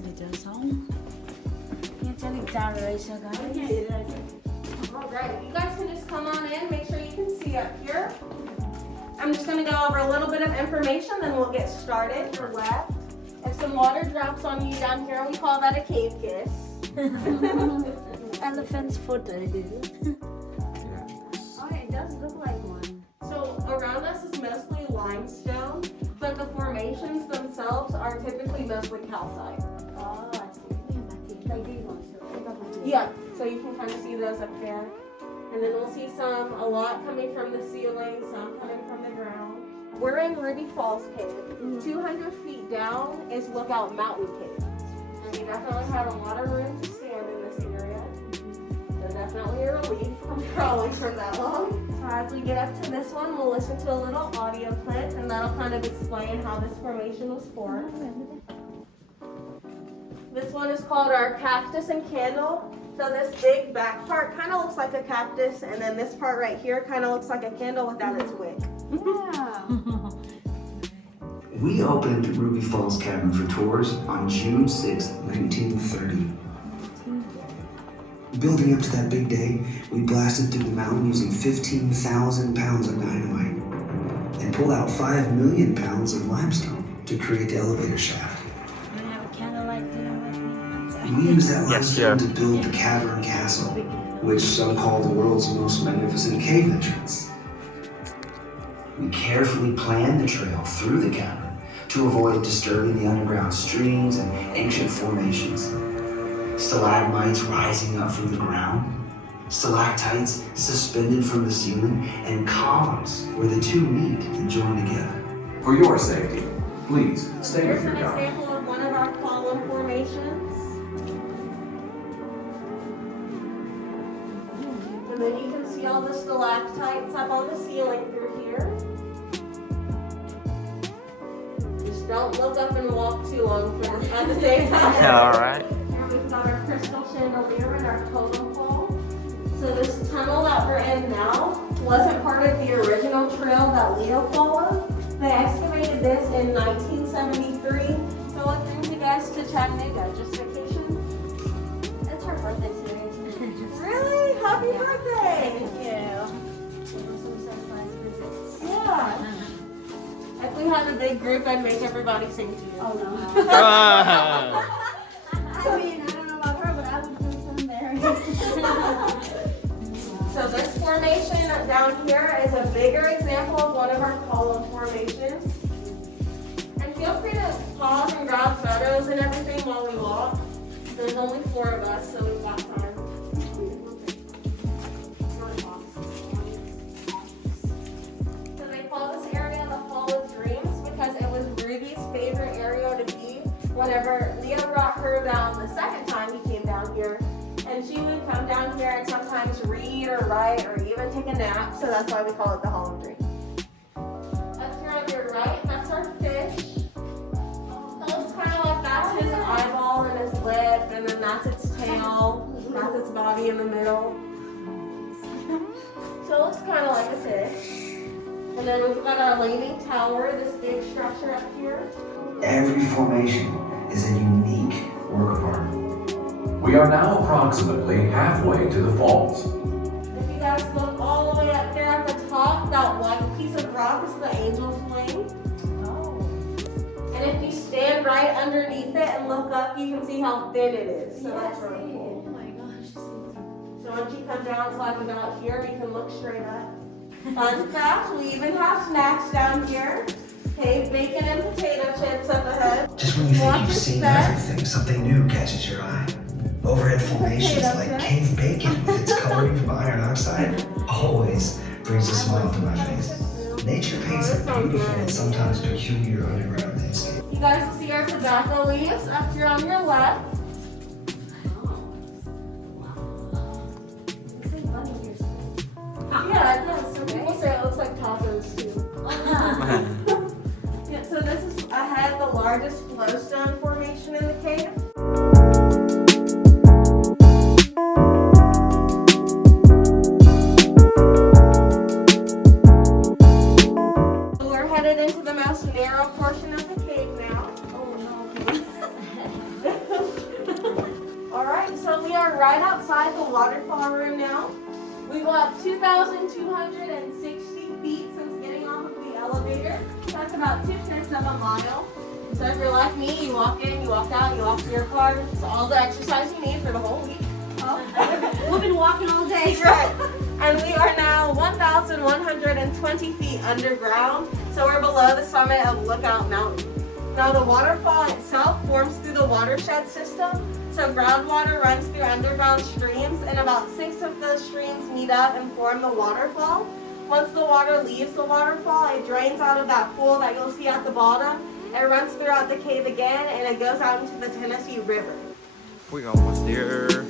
little song. Can't tell exaggeration, guys. Alright, you guys can just come on in, make sure you can see up here. I'm just gonna go over a little bit of information, then we'll get started. You're left. If some water drops on you down here, we call that a cave kiss. Elephant's foot, I do. Oh, it does look like one. So around us is mostly limestone, but the formations themselves are typically mostly calcite. Oh, I see. Like these ones. Yeah, so you can kind of see those up there. And then we'll see a lot coming from the ceiling, some coming from the ground. We're in Ruby Falls Cave. 200 feet down is Lookout Mountain Cave. And we definitely have a lot of room to stand in this area. So definitely a relief from crawling for that long. So as we get up to this one, we'll listen to a little audio clip, and that'll kind of explain how this formation was formed. This one is called our cactus and candle. So this big back part kind of looks like a cactus, and then this part right here kind of looks like a candle without its wick. Yeah. We opened Ruby Falls Cavern for tours on June 6, 1930. Building up to that big day, we blasted through the mountain using 15,000 pounds of dynamite and pulled out 5 million pounds of limestone to create the elevator shaft. You have a candlelight dinner with me? We used that Yes, limestone dear. to build the Cavern Castle, which some call the world's most magnificent cave entrance. We carefully planned the trail through the cavern to avoid disturbing the underground streams and ancient formations. Stalagmites rising up from the ground, stalactites suspended from the ceiling, and columns where the two meet and join together. For your safety, please stay Here's with an your guide. example of one of our column formations. And then you can see all the stalactites up on the ceiling through here. Just don't look up and walk too long for at the same time. Alright. Here we've got our crystal chandelier and our totem pole. So this tunnel that we're in now wasn't part of the original trail that Leo followed. They excavated this in 1973. So what brings you guys to Chattanooga? Just vacation? It's her birthday today. Really? Happy birthday! Thank you. Some surprise visits. Yeah. If we had a big group, I'd make everybody sing to you. Oh no. Ah. I mean, I don't know about her, but I would do some there. So this formation down here is a bigger example of one of our column formations. And feel free to pause and grab photos and everything while we walk. There's only 4 of us, so we've got time. So they call this area the Hall of Dreams because it was Ruby's favorite area to be whenever Leo brought her down the second time he came down here. And she would come down here and sometimes read or write or even take a nap, so that's why we call it the Hall of Dreams. Up here on your right, that's our fish. It looks kind of like that's his eyeball and his lip, and then that's its tail, that's its body in the middle. So it looks kind of like a fish. And then we've got our Leaning Tower, this big structure up here. Every formation is a unique work of art. We are now approximately halfway to the falls. If you guys look all the way up there at the top, that white piece of rock is the angel's wing. Oh. And if you stand right underneath it and look up, you can see how thin it is. So that's really cool. Oh my gosh. So once you come down to like about here, you can look straight up. Fun fact, we even have snacks down here. Cave bacon and potato chips up ahead. Just when you think Watch you've the seen steps. everything, something new catches your eye. Overhead formations Potato like chips. cave bacon with its coloring from iron oxide always brings a smile to my face. Nature paints a beautiful and sometimes peculiar underground landscape. You guys will see our tobacco leaves up here on your left. Yeah, it does. Some people say it looks like tacos too. Yeah, so this is ahead the largest flowstone formation in the cave. We're headed into the most narrow portion of the cave now. Oh no. right outside the waterfall room now. We go up 2,260 feet since getting off of the elevator. That's about 2/10 of a mile. So if you're like me, you walk in, you walk out, you walk to your car. It's all the exercise you need for the whole week. We've been walking all day. Right. And we are now 1,120 feet underground. So we're below the summit of Lookout Mountain. Now the waterfall itself forms through the watershed system. So groundwater runs through underground streams, and about 6 of those streams meet up and form the waterfall. Once the water leaves the waterfall, it drains out of that pool that you'll see at the bottom. It runs throughout the cave again, and it goes out into the Tennessee River. We almost there.